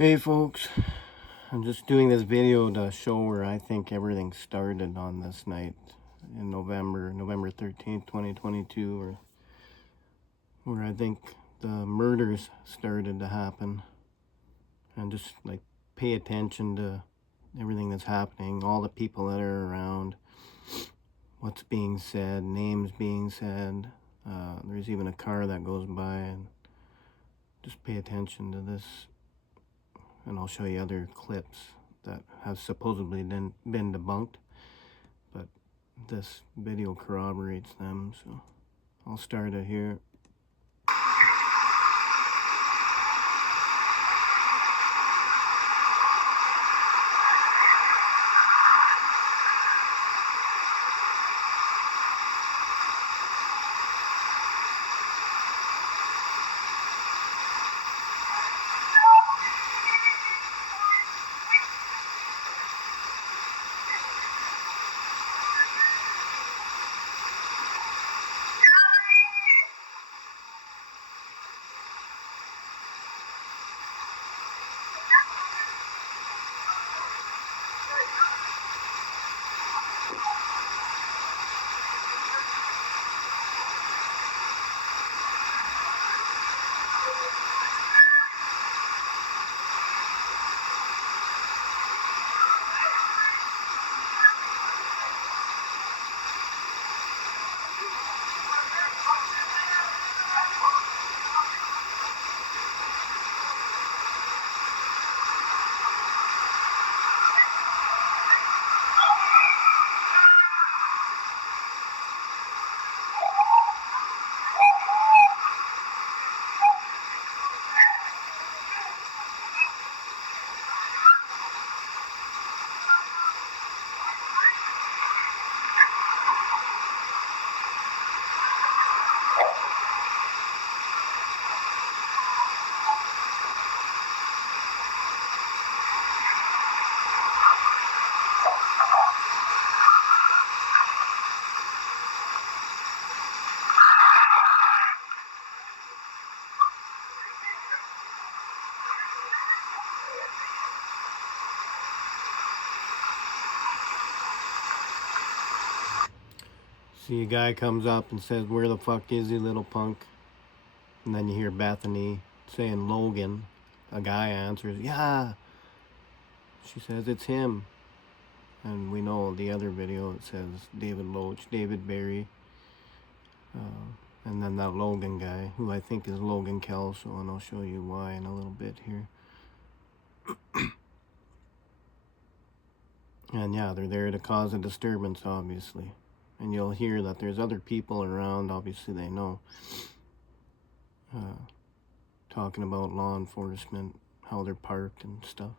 Hey folks, I'm just doing this video to show where I think everything started on this night in November 13th, 2022, where I think the murders started to happen. And just like pay attention to everything that's happening, all the people that are around, what's being said, names being said. There's even a car that goes by, and just pay attention to this. And I'll show you other clips that have supposedly been debunked, but this video corroborates them, so I'll start it here. See, a guy comes up and says, "Where the fuck is he, little punk?" And then you hear Bethany saying, "Logan." A guy answers, "Yeah." She says, "It's him." And we know the other video, it says David Loach, David Barry. And then that Logan guy, who I think is Logan Kelso, and I'll show you why in a little bit here. And yeah, they're there to cause a disturbance, obviously. And you'll hear that there's other people around, obviously they know, talking about law enforcement, how they're parked and stuff.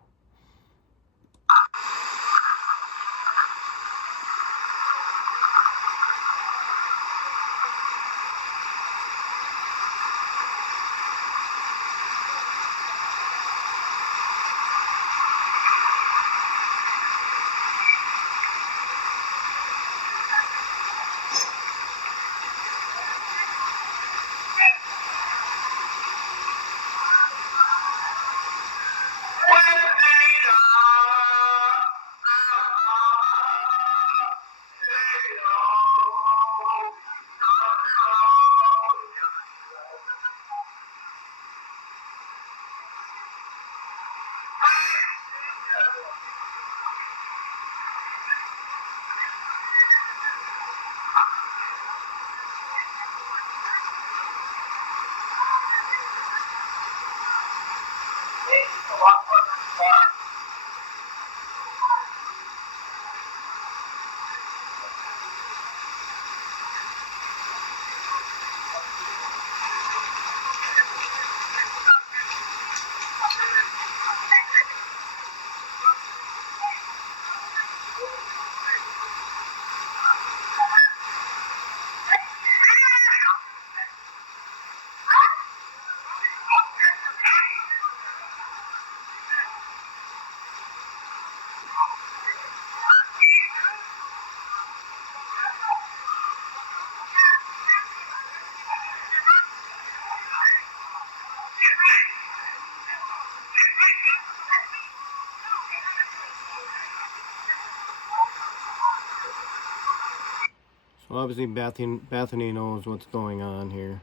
Well, obviously Bethany knows what's going on here.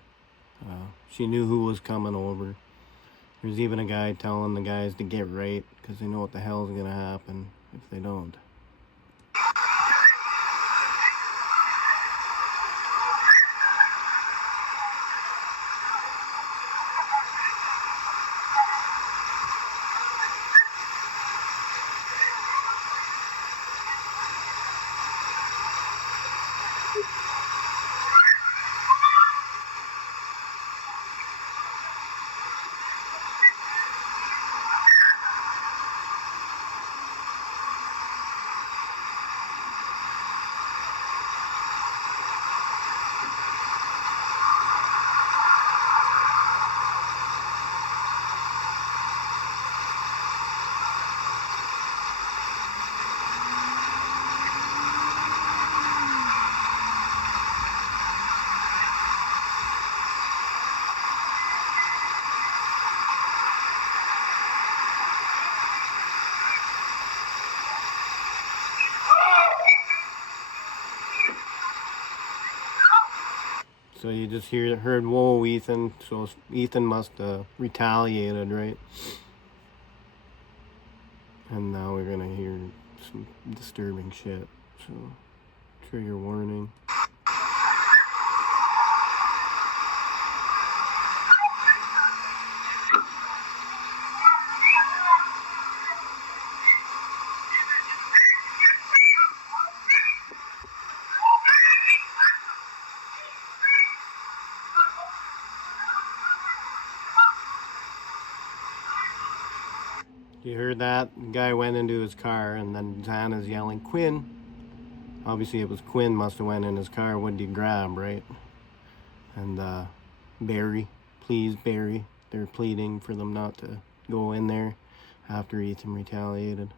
She knew who was coming over. There's even a guy telling the guys to get right because they know what the hell's gonna happen if they don't. So you just heard, whoa, Ethan. So Ethan must have retaliated, right? And now we're gonna hear some disturbing shit. So, trigger warning. You heard that? The guy went into his car, and then Zana's yelling, Quinn. Obviously, it was Quinn must have went in his car. What did he grab, right? And Barry, please, Barry. They're pleading for them not to go in there after Ethan retaliated.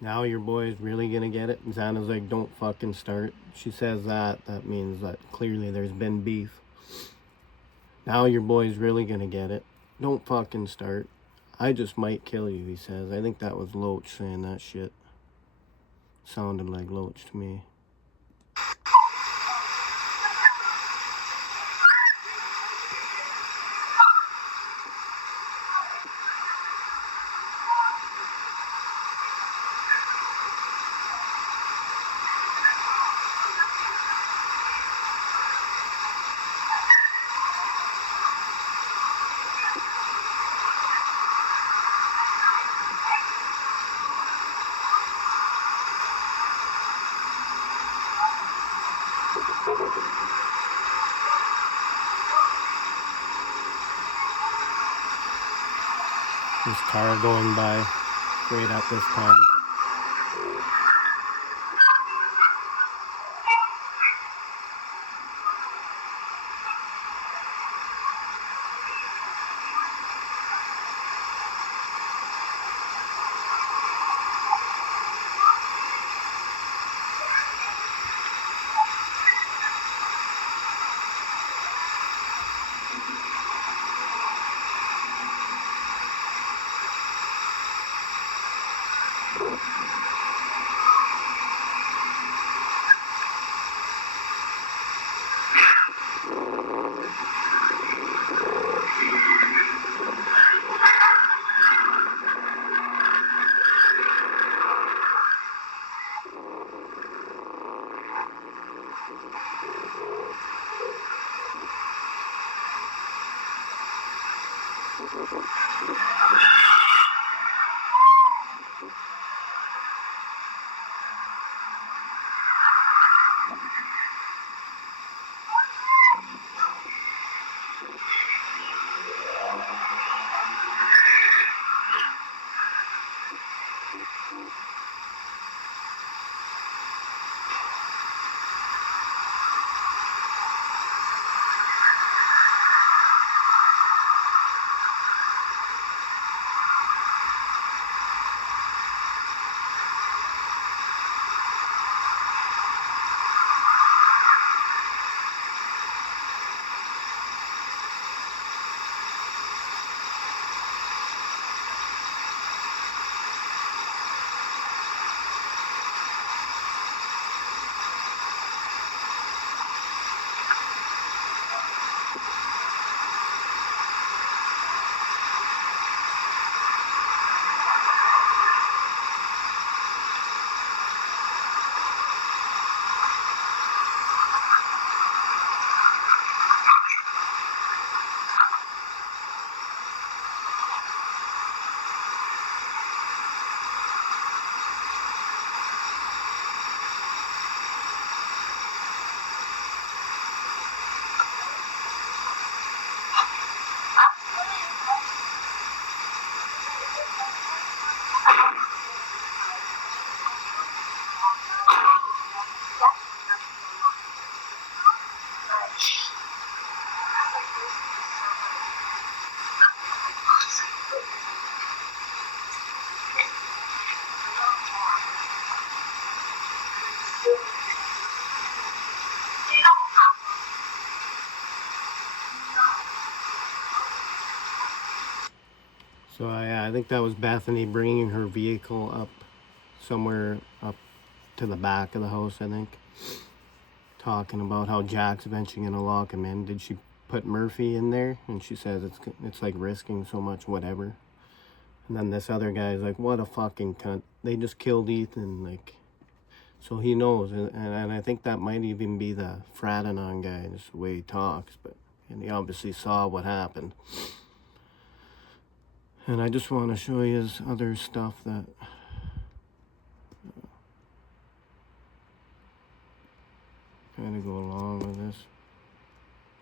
Now your boy's really gonna get it. Zana's like, don't fucking start. She says that. That means that clearly there's been beef. Now your boy's really gonna get it. Don't fucking start. I just might kill you, he says. I think that was Loach saying that shit. Sounded like Loach to me. This car going by right at this time. So I think that was Bethany bringing her vehicle up somewhere up to the back of the house, I think. Talking about how Jack's eventually going to lock him in. Did she put Murphy in there? And she says it's like risking so much, whatever. And then this other guy's like, what a fucking cunt. They just killed Ethan, like. So he knows, and I think that might even be the Fratanon guy, just the way he talks, and he obviously saw what happened. And I just want to show you his other stuff that kind of go along with this.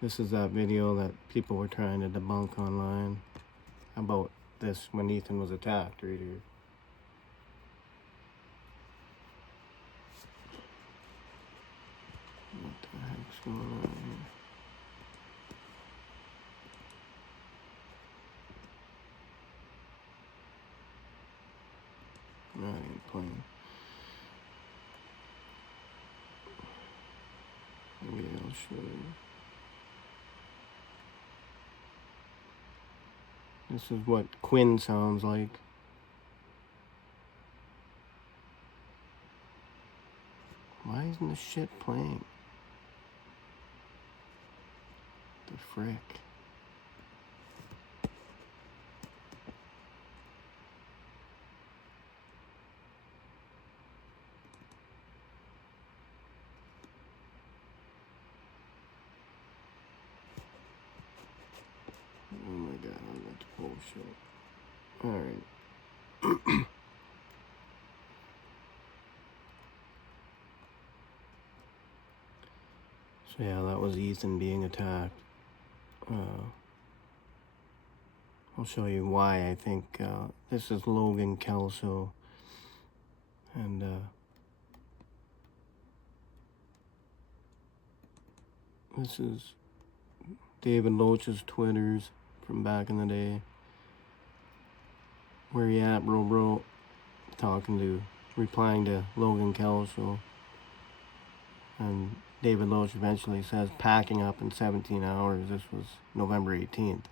This is that video that people were trying to debunk online about this when Ethan was attacked right here. What the heck's going on here? Not even playing. Maybe I'll show you. This is what Quinn sounds like. Why isn't this shit playing? The frick? Oh my god, I'm going to pull shit. Alright. So yeah, that was Ethan being attacked. I'll show you why I think this is Logan Kelso. And this is David Loach's Twitters from back in the day. Where you at, bro? Replying to Logan Kelso. And David Loach eventually says, packing up in 17 hours. This was November 18th,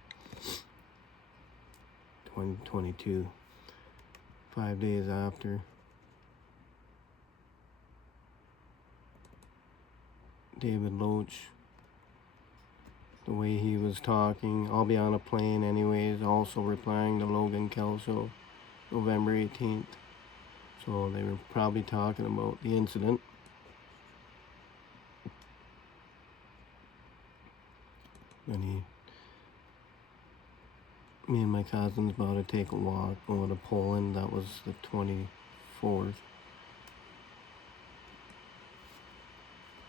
2022. 5 days after. David Loach, the way he was talking, I'll be on a plane anyways, also replying to Logan Kelso, November 18th. So they were probably talking about the incident. And me and my cousin's about to take a walk going to Poland. That was the 24th.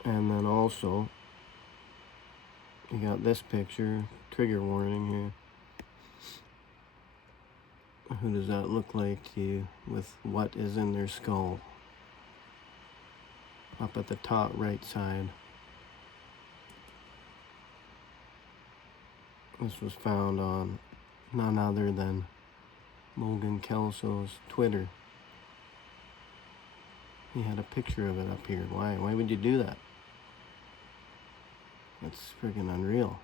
And then also, you got this picture, trigger warning here. Who does that look like to you with what is in their skull? Up at the top right side. This was found on none other than Logan Kelso's Twitter. He had a picture of it up here. Why? Why would you do that? That's freaking unreal.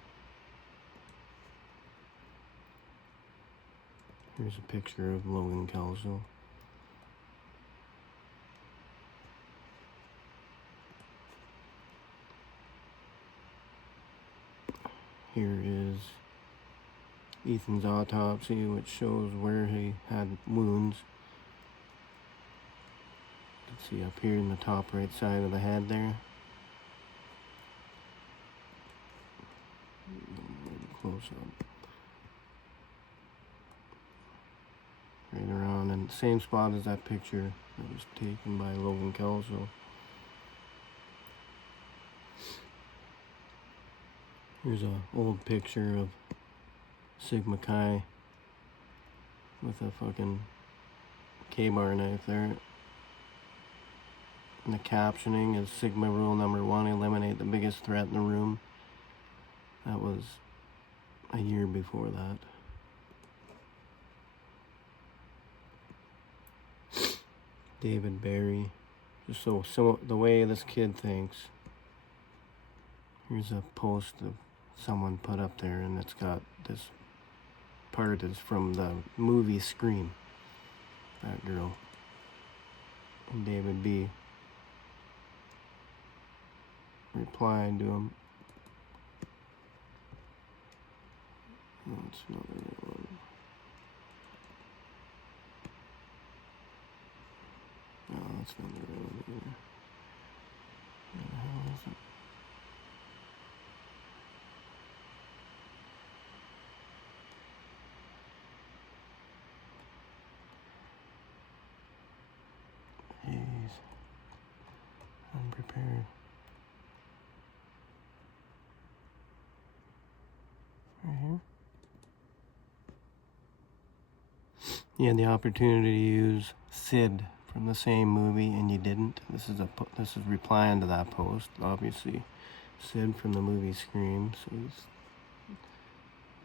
Here's a picture of Logan Kelso. Here is Ethan's autopsy, which shows where he had wounds. You can see up here in the top right side of the head there. Close up. Right around in the same spot as that picture that was taken by Logan Kelso. Here's an old picture of Sigma Chi with a fucking K-bar knife there. And the captioning is Sigma rule number 1, eliminate the biggest threat in the room. That was a year before that. David Barry. Just so the way this kid thinks. Here's a post that someone put up there, and it's got this part is from the movie Scream. That girl. And David B. replied to him. That's another one. No, that's not the right one either. Where the hell is it? Jeez. Unprepared. Right here. You had the opportunity to use Sid from the same movie and you didn't. This is replying to that post. Obviously, Sid from the movie Scream, so he's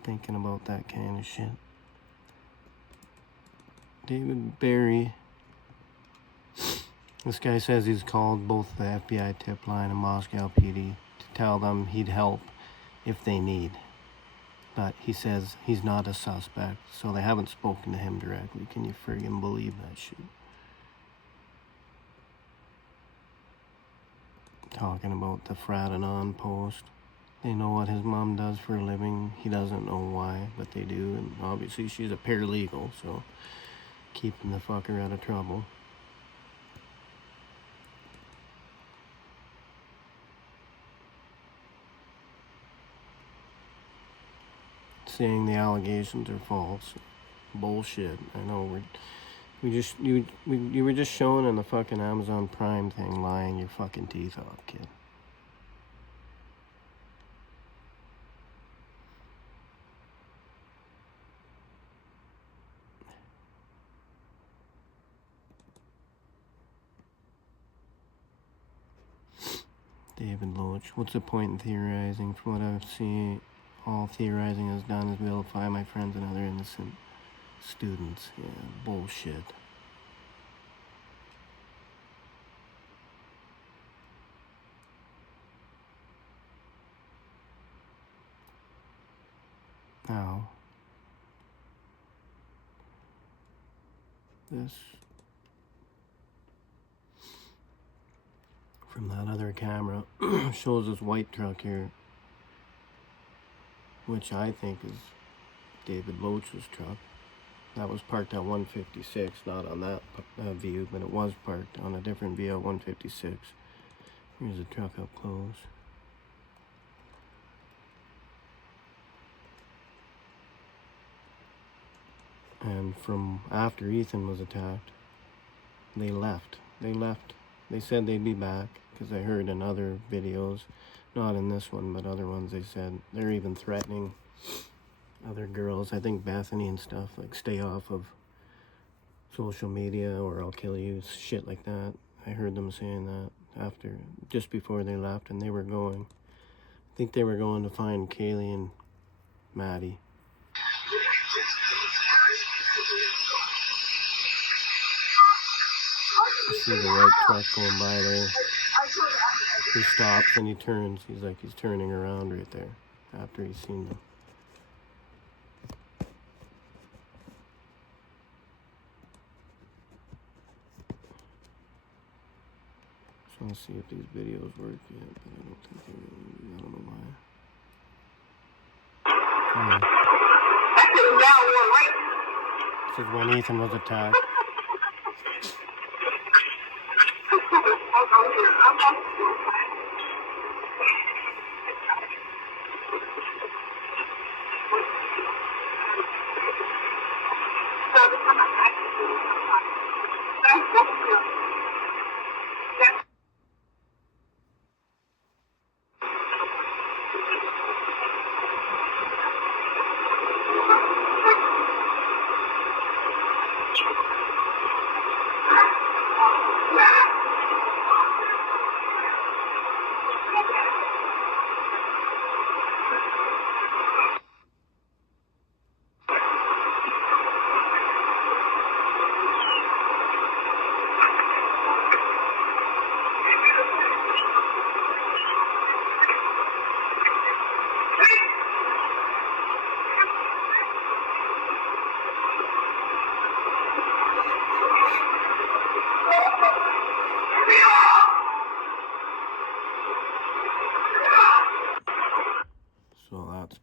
thinking about that kind of shit. David Barry. This guy says he's called both the FBI tip line and Moscow PD to tell them he'd help if they need. But he says he's not a suspect, so they haven't spoken to him directly. Can you friggin' believe that shit? Talking about the Fratanon post. They know what his mom does for a living. He doesn't know why, but they do. And obviously she's a paralegal, so keeping the fucker out of trouble. Saying the allegations are false. Bullshit. I know you were just showing in the fucking Amazon Prime thing, lying your fucking teeth off, kid. David Loach. What's the point in theorizing? From what I've seen, all theorizing has done is vilify my friends and other innocent students. Yeah, bullshit. Now, this from that other camera shows this white truck here, which I think is David Loach's truck. That was parked at 156, not on that view, but it was parked on a different view at 156. Here's the truck up close. And from after Ethan was attacked, they left. They said they'd be back, because I heard in other videos, not in this one, but other ones, they said they're even threatening other girls, I think Bethany and stuff, like stay off of social media or I'll kill you, shit like that. I heard them saying that just before they left, and they were going. I think they were going to find Kaylee and Maddie. You see the white truck going by there. He stops and he turns. He's turning around right there after he's seen them. I want to see if these videos work yet, but I don't think they really do. I don't know why. This is when Ethan was attacked.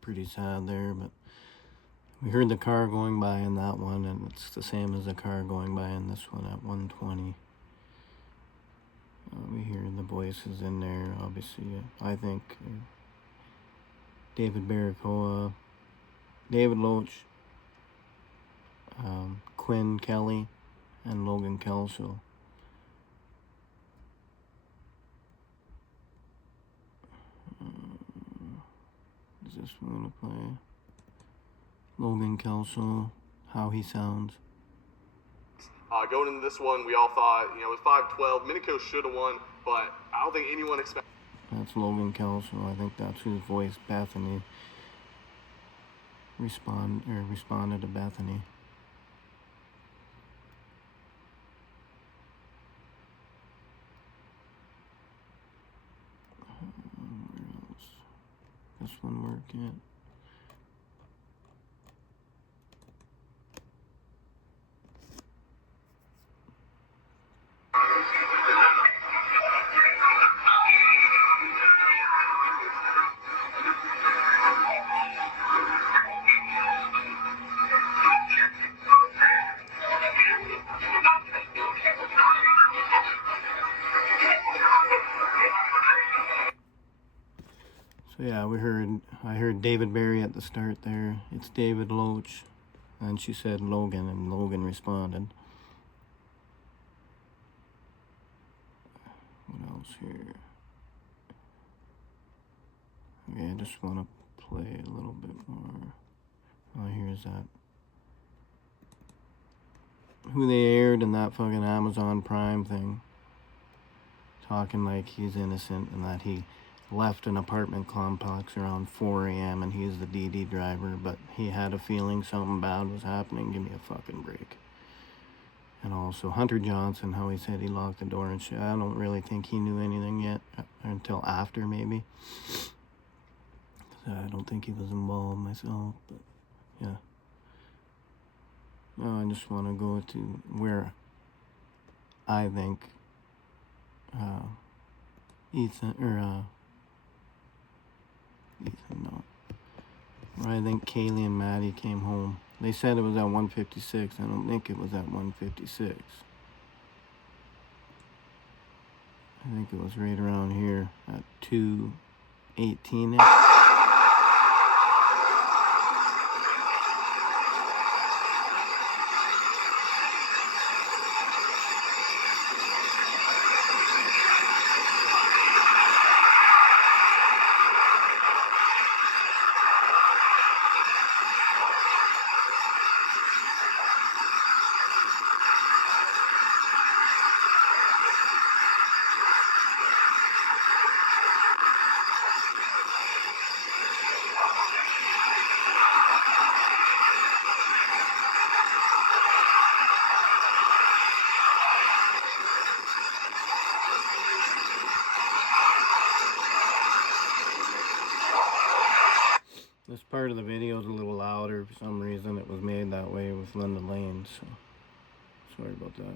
pretty sad there, but we heard the car going by in that one, and it's the same as the car going by in this one at 120. We hear the voices in there, obviously. I think David Barracoa, David Loach, Quinn Kelly, and Logan Kelso. Is this one gonna play? Logan Kelso, how he sounds. Going into this one, we all thought, it was 5-12. Minico should have won, but I don't think anyone expected. That's Logan Kelso. I think that's whose voice Bethany responded to Bethany. Where else? This one work yet? So yeah, I heard David Barry at the start there. It's David Loach. And she said Logan, and Logan responded. What else here? Okay, I just want to play a little bit more. Oh, here's that. Who they aired in that fucking Amazon Prime thing. Talking like he's innocent and that he left an apartment complex around 4 a.m. and he's the DD driver, but he had a feeling something bad was happening. Give me a fucking break. And also Hunter Johnson, how he said he locked the door and shit. I don't really think he knew anything yet, until after maybe. I don't think he was involved myself, but yeah. I just want to go to where I think where I think Kaylee and Maddie came home. They said it was at 156. I don't think it was at 156. I think it was right around here at 2:18. This part of the video is a little louder for some reason. It was made that way with Linda Lane, so sorry about that.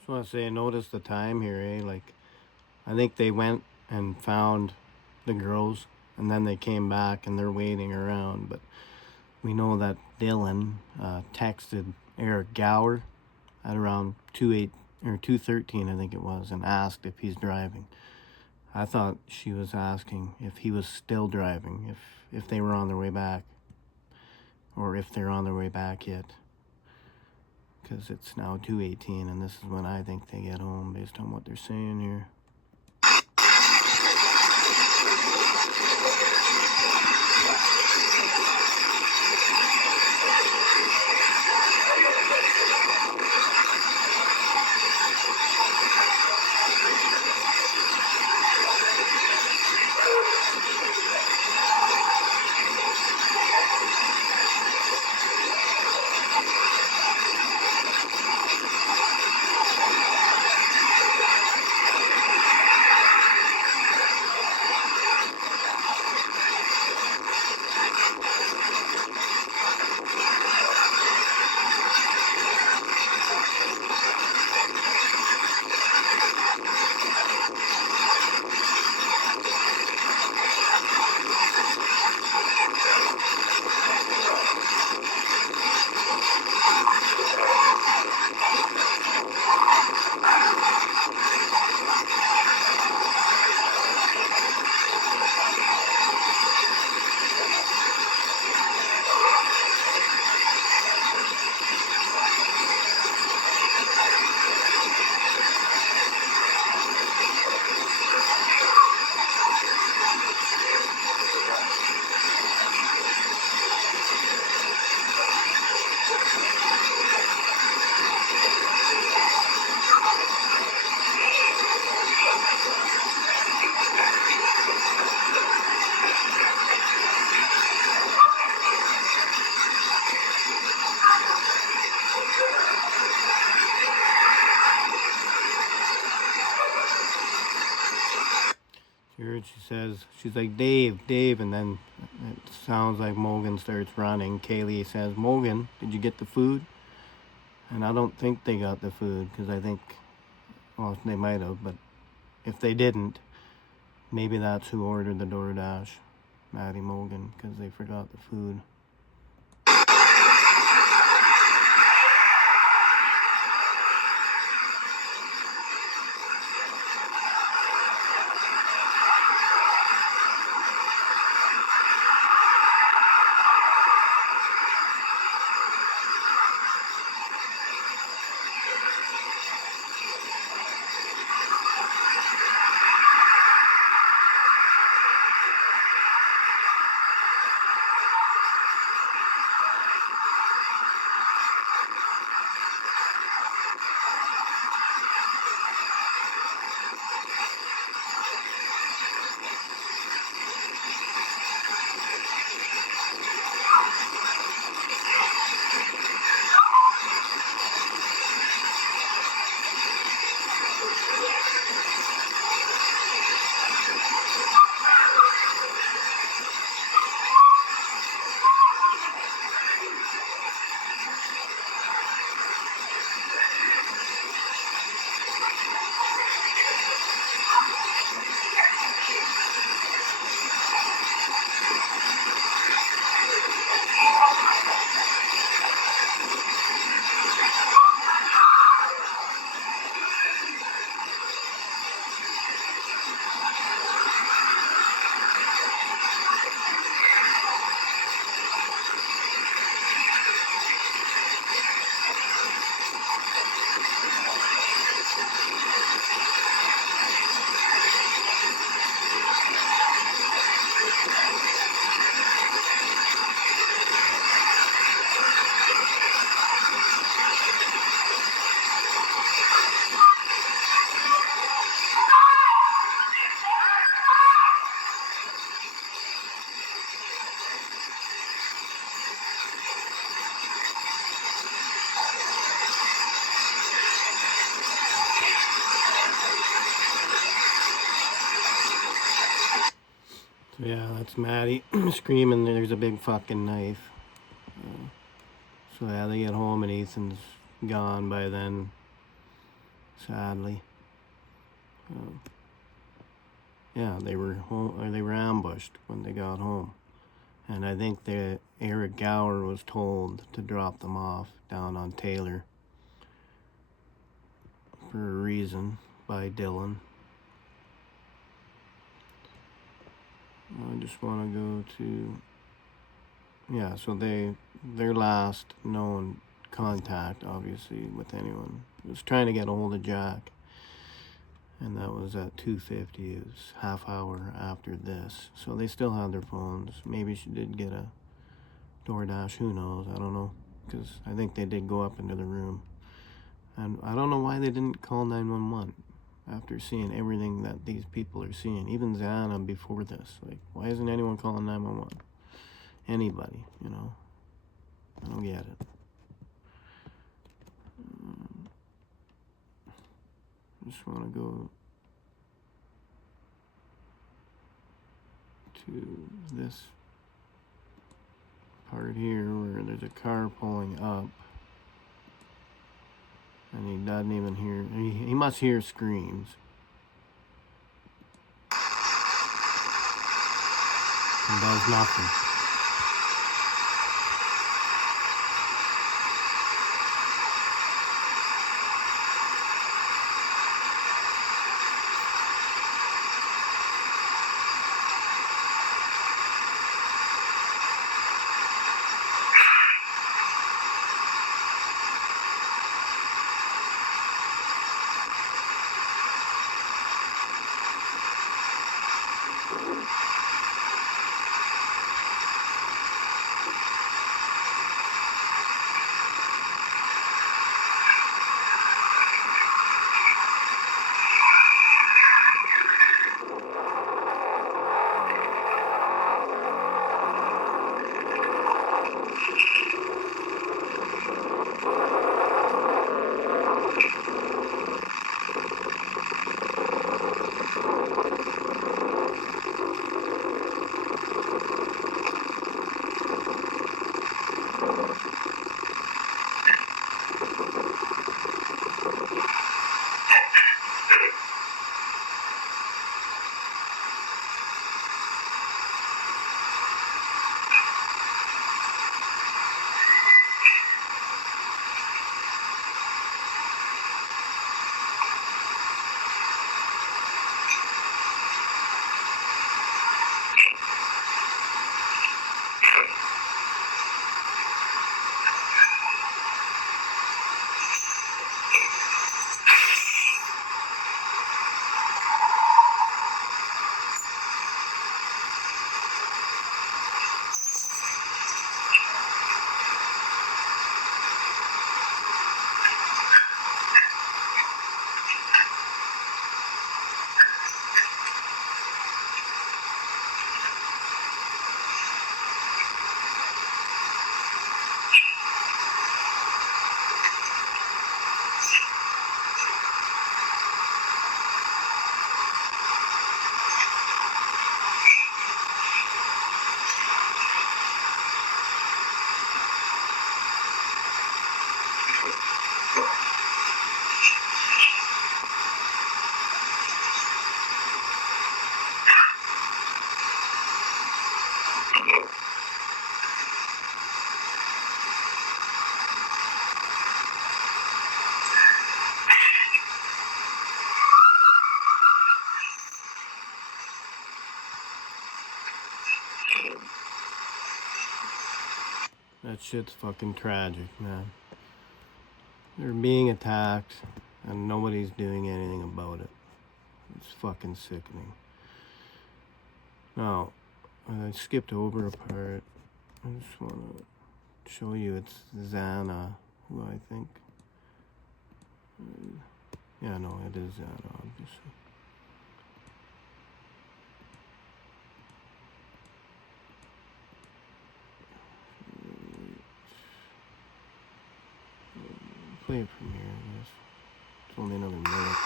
I want to say, notice the time here, eh? Like, I think they went and found the girls, and then they came back and they're waiting around. But we know that Dylan texted Eric Gower at around 2:13, I think it was, and asked if he's driving. I thought she was asking if he was still driving, if they were on their way back, or if they're on their way back yet. Because it's now 2:18, and this is when I think they get home based on what they're saying here. she's like, Dave, Dave, and then it sounds like Morgan starts running. Kaylee says, Morgan, did you get the food? And I don't think they got the food, because I think, well, they might have, but if they didn't, maybe that's who ordered the DoorDash, Maddie Morgan, because they forgot the food. Yeah, that's Maddie screaming there's a big fucking knife. So yeah, they get home and Ethan's gone by then, sadly. Yeah, they were home, or they were ambushed when they got home. And I think that Eric Gower was told to drop them off down on Taylor for a reason by Dylan. I just want to go to, yeah, so their last known contact, obviously, with anyone was trying to get a hold of Jack, and that was at 2:50. It was half hour after this, so they still had their phones. Maybe she did get a DoorDash, who knows, I don't know, because I think they did go up into the room, and I don't know why they didn't call 911. After seeing everything that these people are seeing, even Zana before this, like, why isn't anyone calling 911? Anybody, you know? I don't get it. I just want to go to this part here where there's a car pulling up. And he doesn't even hear, he must hear screams. And does nothing. shit's fucking tragic, man. They're being attacked and nobody's doing anything about it. It's fucking sickening. Now, I skipped over a part. I just want to show you it's Zana, who I think... yeah, no, it is Zana, obviously. Play it from here, I guess. It's only another minute.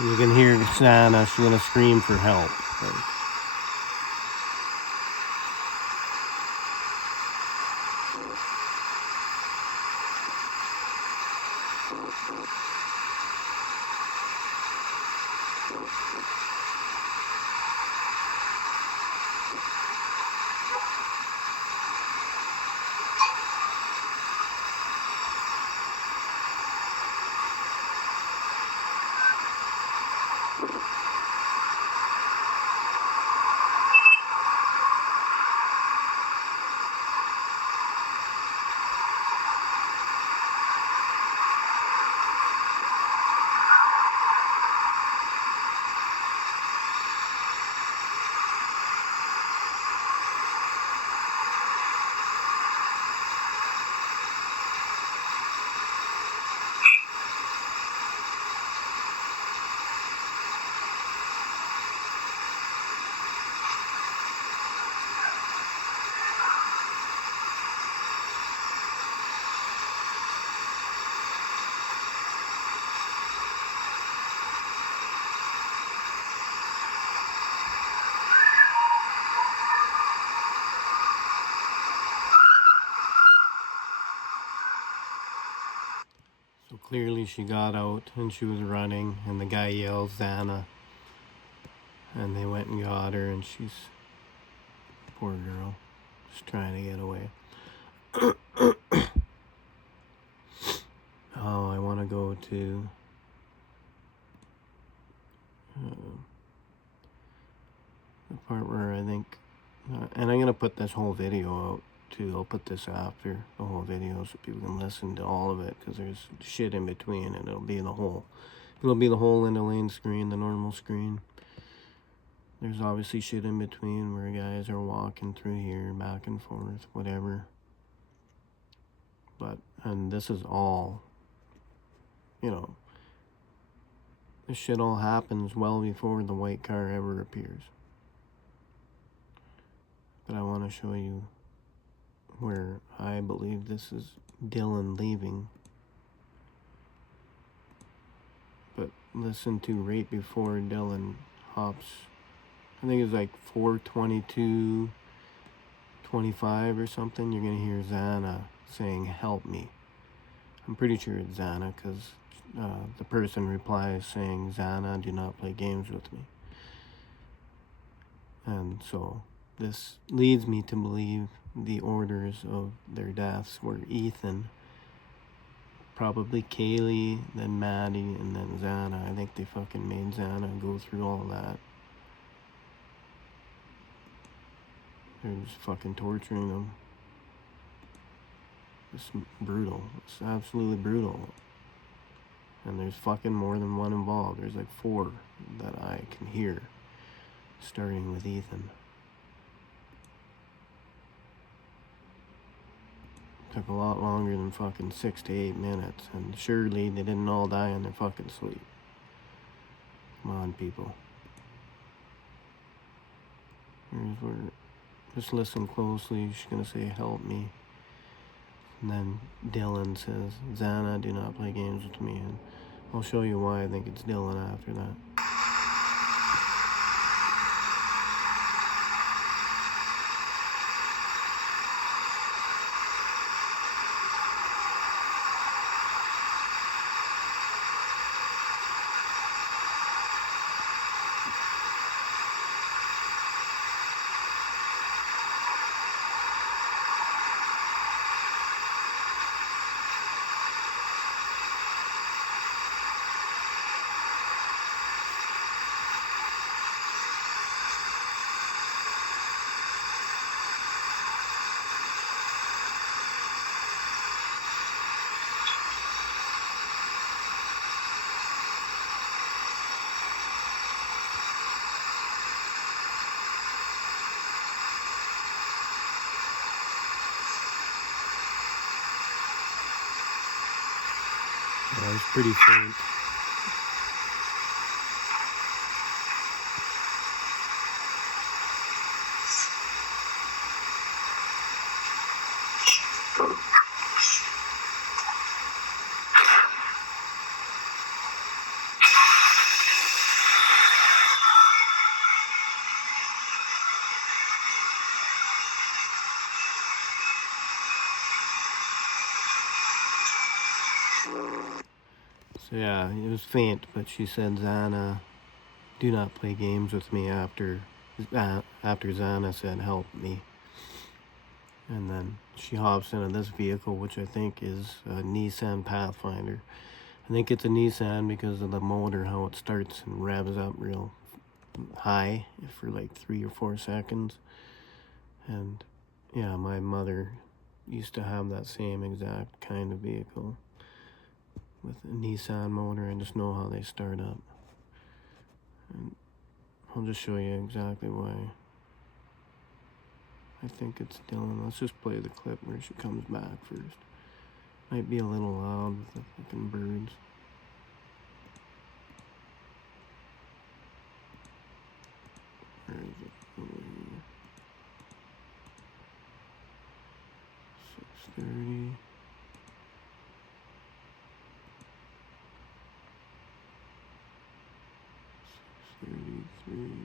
You can hear Zana, she's gonna scream for help. Like, so clearly she got out and she was running and the guy yelled Zana. And they went and got her and she's, poor girl, just trying to get away. Oh, I want to go to the part where I think, and I'm going to put this whole video out too. I'll put this after the whole video so people can listen to all of it, because there's shit in between and it'll be the whole in the lane screen, the normal screen. There's obviously shit in between where guys are walking through here, back and forth, whatever. But, and this is all, you know, this shit all happens well before the white car ever appears. But I want to show you where I believe this is Dylan leaving. But listen to right before Dylan hops, I think it's like 4:22:25 or something, you're going to hear Zana saying, "Help me." I'm pretty sure it's Zana, because the person replies saying, "Zana, do not play games with me." And so this leads me to believe the orders of their deaths were Ethan, probably Kaylee, then Maddie, and then Zana. I think they fucking made Zana go through all that. They're just fucking torturing them. It's brutal. It's absolutely brutal. And there's fucking more than one involved. There's like 4 that I can hear, starting with Ethan. Took a lot longer than fucking 6 to 8 minutes, and surely they didn't all die in their fucking sleep. Come on, people. Here's where, just listen closely. She's gonna say, "Help me." And then Dylan says, "Zana, do not play games with me." And I'll show you why I think it's Dylan after that. Yeah, it's pretty faint. So yeah, it was faint, but she said, Zana, do not play games with me after Zana said, help me. And then she hops into this vehicle, which I think is a Nissan Pathfinder. I think it's a Nissan because of the motor, how it starts and revs up real high for like 3 or 4 seconds. And yeah, my mother used to have that same exact kind of vehicle with a Nissan motor. I just know how they start up. And I'll just show you exactly why. I think it's Dylan. Let's just play the clip where she comes back first. Might be a little loud with the fucking birds. Where is it? Over here. 6:30. 6:33.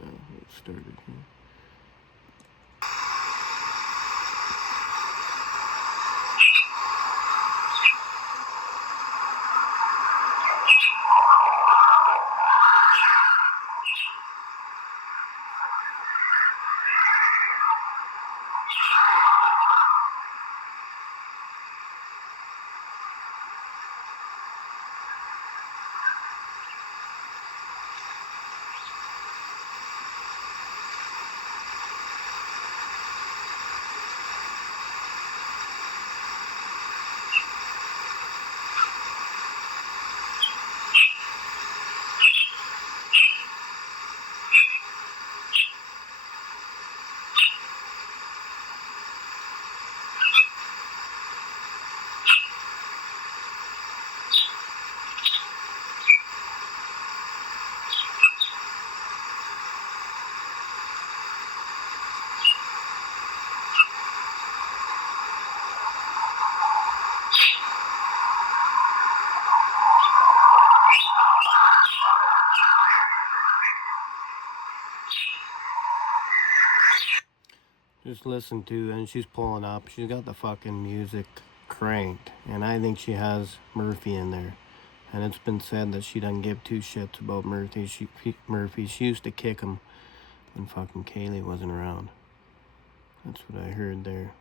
Oh, it started here. Just listen to, and she's pulling up. She's got the fucking music cranked, and I think she has Murphy in there. And it's been said that she doesn't give two shits about Murphy. She used to kick him when fucking Kaylee wasn't around. That's what I heard there.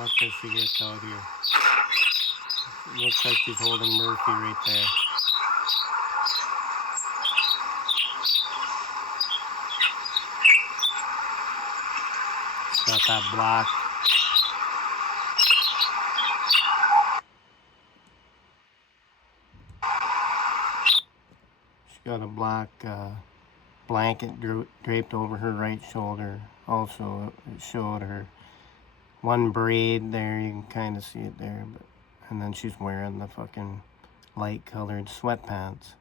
Watch as she gets out here. It looks like she's holding Murphy right there. She's got that black. She's got a black blanket draped over her right shoulder. Also, it showed her one braid there. You can kind of see it there, but and then she's wearing the fucking light colored sweatpants.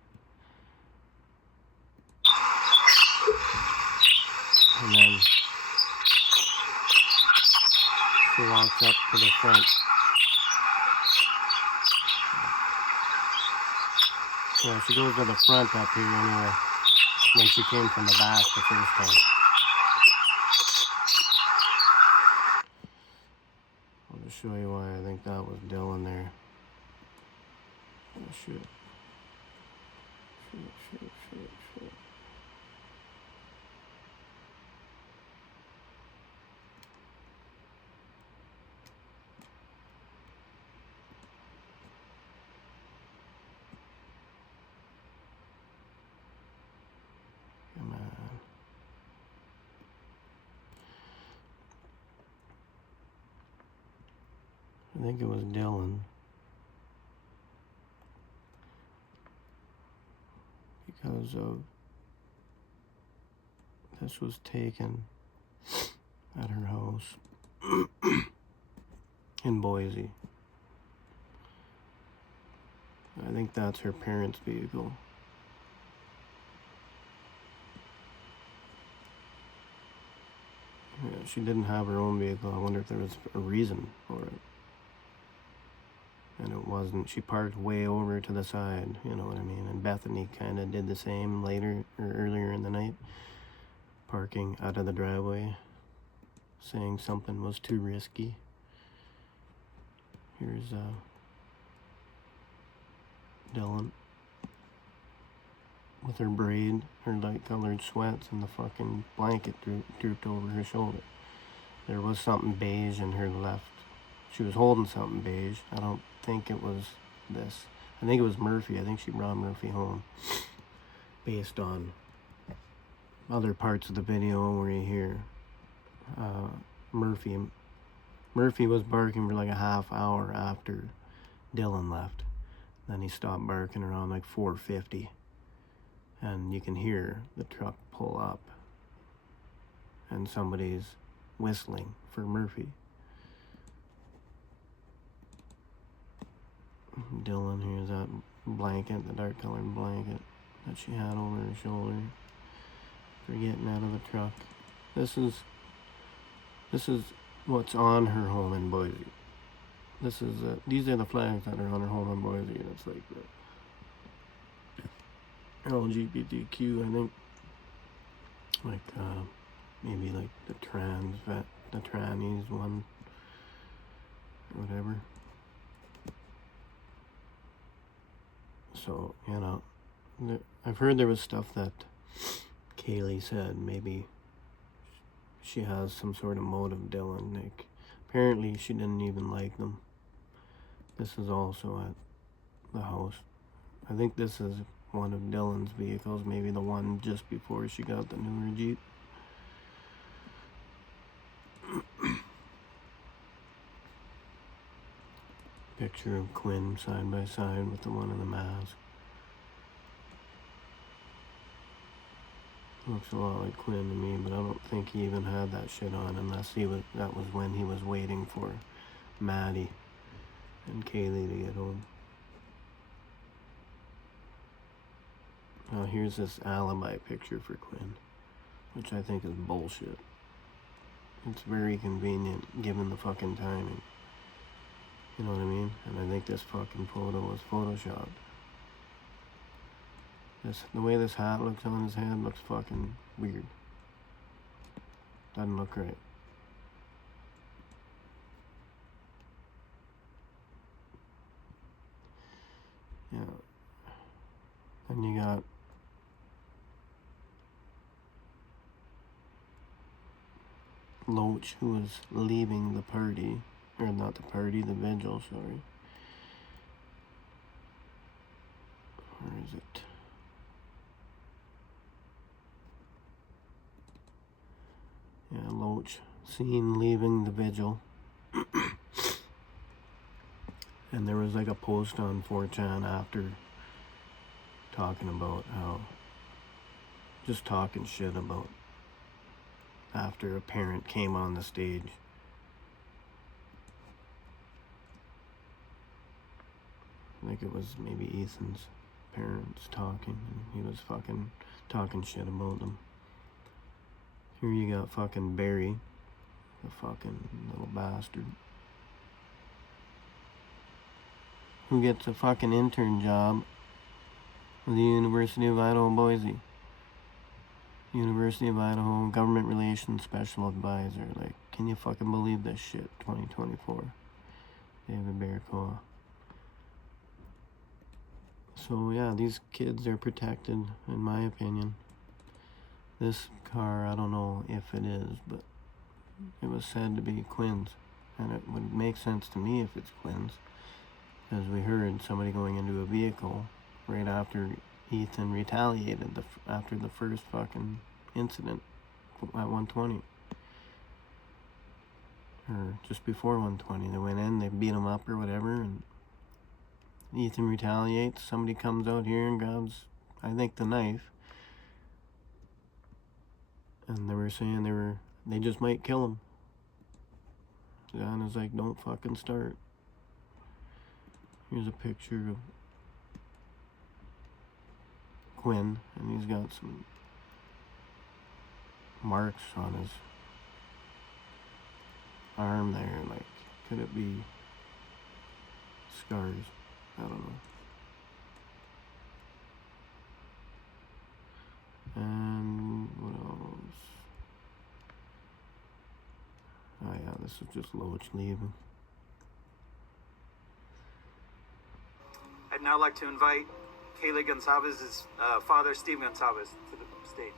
And then she walks up to the front. Yeah, she goes to the front up here anyway, when she came from the back the first time. I'll just show you why I think that was Dylan there. Oh, shit. Shit. Come on. I think it was Dylan. Because of this was taken at her house in Boise. I think that's her parents' vehicle. Yeah, she didn't have her own vehicle. I wonder if there was a reason for it. And it wasn't. She parked way over to the side, you know what I mean? And Bethany kind of did the same later or earlier in the night, parking out of the driveway, saying something was too risky. Here's Dylan with her braid, her light colored sweats, and the fucking blanket drooped over her shoulder. There was something beige in her left. She was holding something beige. I don't think it was this. I think it was Murphy. I think she brought Murphy home. Based on other parts of the video where you hear Murphy was barking for like a half hour after Dylan left. Then he stopped barking around like 4:50. And you can hear the truck pull up. And somebody's whistling for Murphy. Dylan, here's that blanket, the dark colored blanket that she had over her shoulder for getting out of the truck. This is what's on her home in Boise. These are the flags that are on her home in Boise. It's like the LGBTQ, I think, like maybe like the trannies one, or whatever. So, you know, I've heard there was stuff that Kaylee said maybe she has some sort of motive, Dylan. Like, apparently she didn't even like them. This is also at the house. I think this is one of Dylan's vehicles, maybe the one just before she got the newer Jeep. Picture of Quinn side by side with the one in the mask. Looks a lot like Quinn to me, but I don't think he even had that shit on unless that was when he was waiting for Maddie and Kaylee to get home. Now here's this alibi picture for Quinn, which I think is bullshit. It's very convenient given the fucking timing. You know what I mean? And I think this fucking photo was photoshopped. The way this hat looks on his head looks fucking weird. Doesn't look right. Yeah. Then you got Loach, who was leaving the party Or not the party, the vigil, sorry. Where is it? Yeah, Loach. Seen leaving the vigil. And there was like a post on 4chan after talking about how, just talking shit about after a parent came on the stage. I think it was maybe Ethan's parents talking, and he was fucking talking shit about them. Here you got fucking Barry, the fucking little bastard, who gets a fucking intern job with the University of Idaho, Boise. University of Idaho Government Relations Special Advisor. Like, can you fucking believe this shit? 2024. David Barracoa. So yeah, these kids are protected, in my opinion. This car, I don't know if it is, but it was said to be Quinn's. And it would make sense to me if it's Quinn's, because we heard somebody going into a vehicle right after Ethan retaliated after the first fucking incident at 120. Or just before 120. They went in, they beat him up or whatever, and Ethan retaliates. Somebody comes out here and grabs, I think, the knife. And they were saying they just might kill him. Zana's like, don't fucking start. Here's a picture of Quinn, and he's got some marks on his arm there. Like, could it be scars? I don't know. And what else? Oh yeah, this is just Loach leaving. I'd now like to invite Kaylee Gonçalves' father, Steve Gonçalves, to the stage.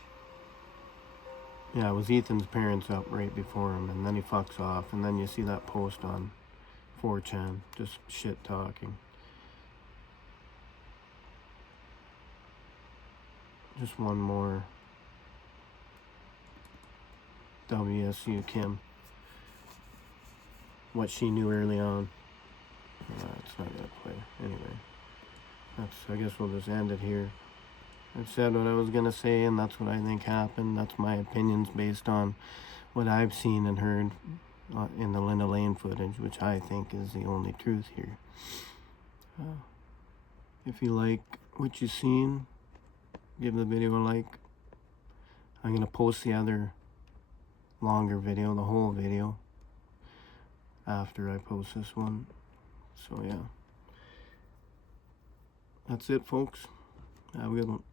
Yeah, it was Ethan's parents up right before him, and then he fucks off, and then you see that post on 4chan, just shit talking. Just one more. WSU Kim. What she knew early on. It's not gonna play. Anyway. I guess we'll just end it here. I've said what I was gonna say, and that's what I think happened. That's my opinions based on what I've seen and heard in the Linda Lane footage, which I think is the only truth here. If you like what you've seen, give the video a like. I'm gonna post the other longer video, the whole video, after I post this one. So yeah. That's it, folks. Have a good one.